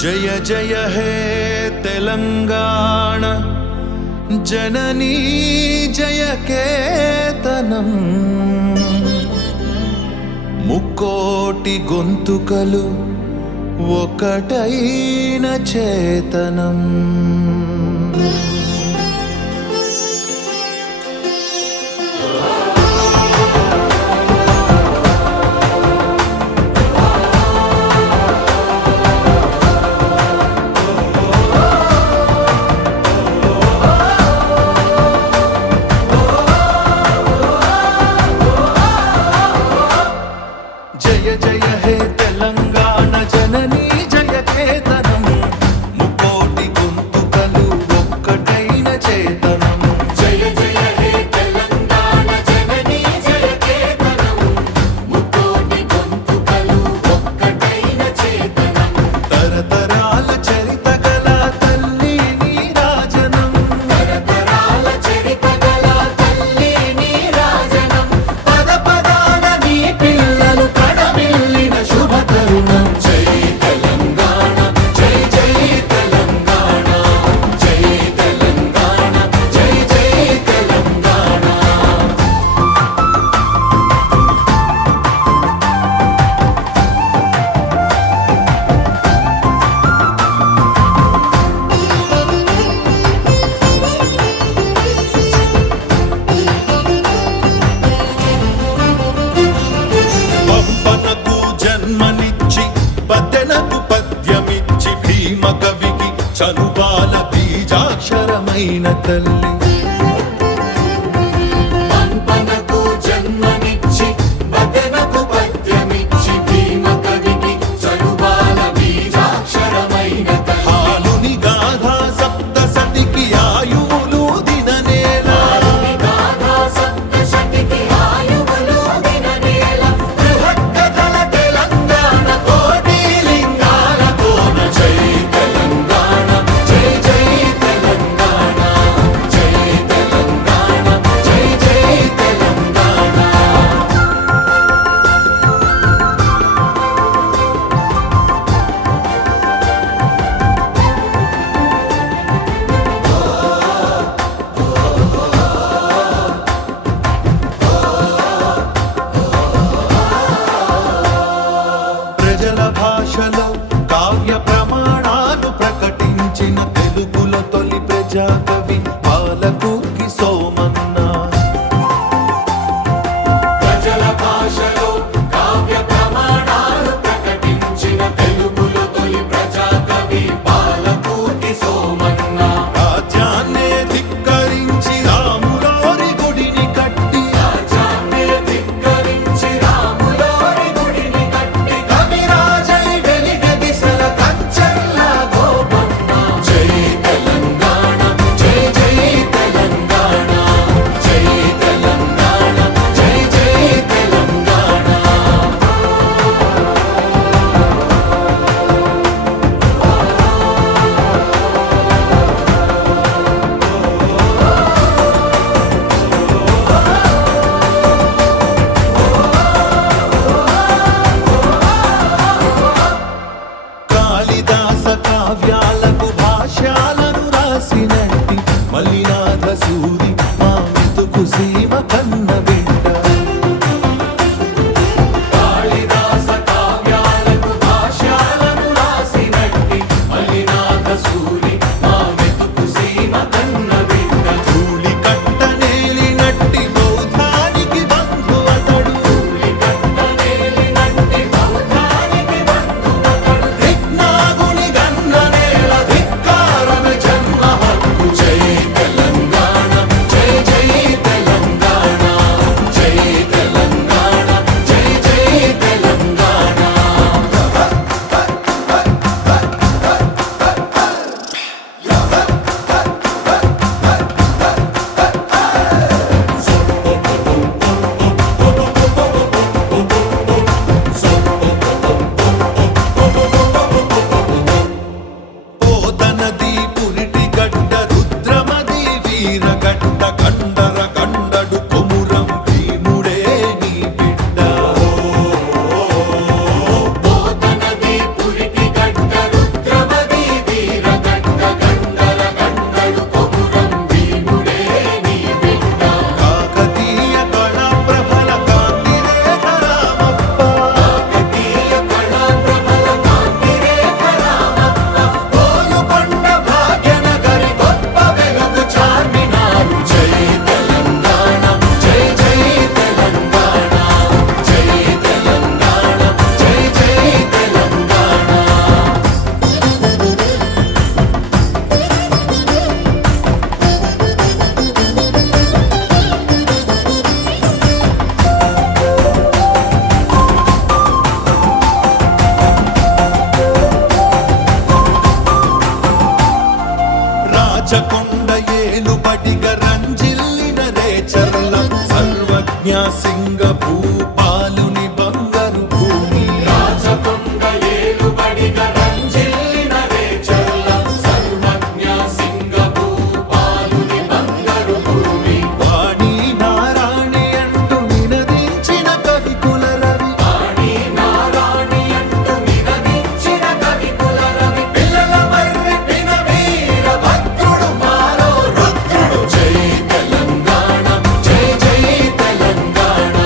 జయ జయ హే తెలంగాణ జననీ జయ కేతనం ముక్కోటి గొంతుకలు ఒకటైన చేతనం. జయ జయ హే తెలంగాణ జననీ జయ కేతనం ముకోటి గొంతుకలు ఒక్కటైన చేతనం. జయ జయ హే తెలంగాణ జననీ జయ కేతనం ముకోటి గొంతుకలు ఒక్కటైన చేతనం. తరతరాల చరిత గల తల్లి నీరాజనం, తరతరాల చరిత గల తల్లి నీరాజనం. పద పదాన నీ పిల్లలు కడమిల్లిన శుభ తరుణం. జై తెలంగాణ జై జై తెలంగాణ జై తెలంగాణ జై జై తెలంగాణ. పంపనకు జన్మనిచ్చి పద్దెనకు పద్యమిచ్చి భీమ కవికి చనుబాల బీజాక్షరమైన తల్లి. పంపనకు జన్మనిచ్చి బదనకు పద్యమిచ్చి భీమ కవికి చనుబాల బీజాక్షరమైన తల్లి. హాలుని గాథా సప్తసతికి ఆయువులు దిననేల, గాథా సప్తశతికి ఆయువులు దిననేల. బృహత్కథల తెలంగాణ కోటి లింగాల కోన. జై తెలంగాణ జై జై తెలంగాణ జై తెలంగాణ జై జై తెలంగాణ. ప్రజల భాషలో కావ్య ప్రమాణాలు ప్రకటించిన తెలుగులో తొలి ప్రజాకవి పాలకుర్తి సోమన్న. ప్రజల భాషలో కావ్య ప్రమాణాలు ప్రకటించిన తెలుగులో తొలి ప్రజాకవి పాలకుర్తి సోమన్న. రాజ్యాన్నే ధిక్కరించి రాములోరి గుడిని కట్టి, రాజ్యాన్నే ధిక్కరించి రాములోరి గుడిని కట్టి కవిరాజై వెలిగ దిశల కంచెల్లా గోపన్న. జై తెలంగాణ జై జై రాచకొండ ఏలుబడిగ రంజిల్లిన రేచర్ల సర్వజ్ఞ సింగ భూపాలుని బంగారు భూమి రాచకొండ ఏలుబడిగ రంజిల్లిన రేచర్ల సర్వజ్ఞ సింగ భూపాలుని బంగారు భూమి వాణి నారాణి అంటూ నినదించిన కవికుల రవి వాణి నారాణి అంటూ నినదించిన కవికుల రవి పిల్లల మర్రి పిన వీర భద్రుడు మారో రుద్రుడు జై తెలంగాణ జై జై తెలంగాణ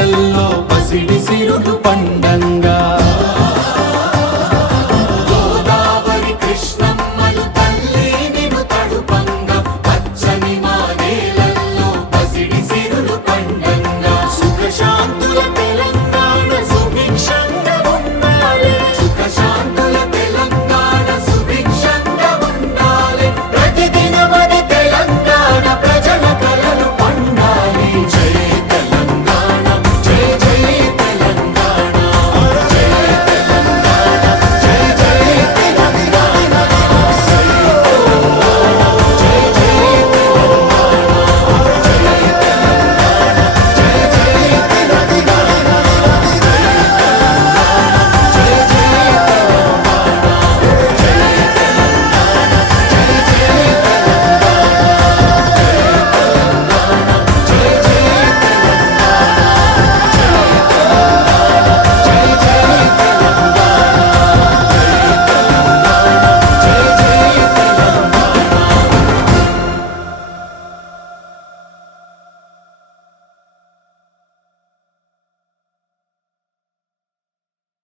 కళ్ళల్లో పసిడి సిరులు పండంగా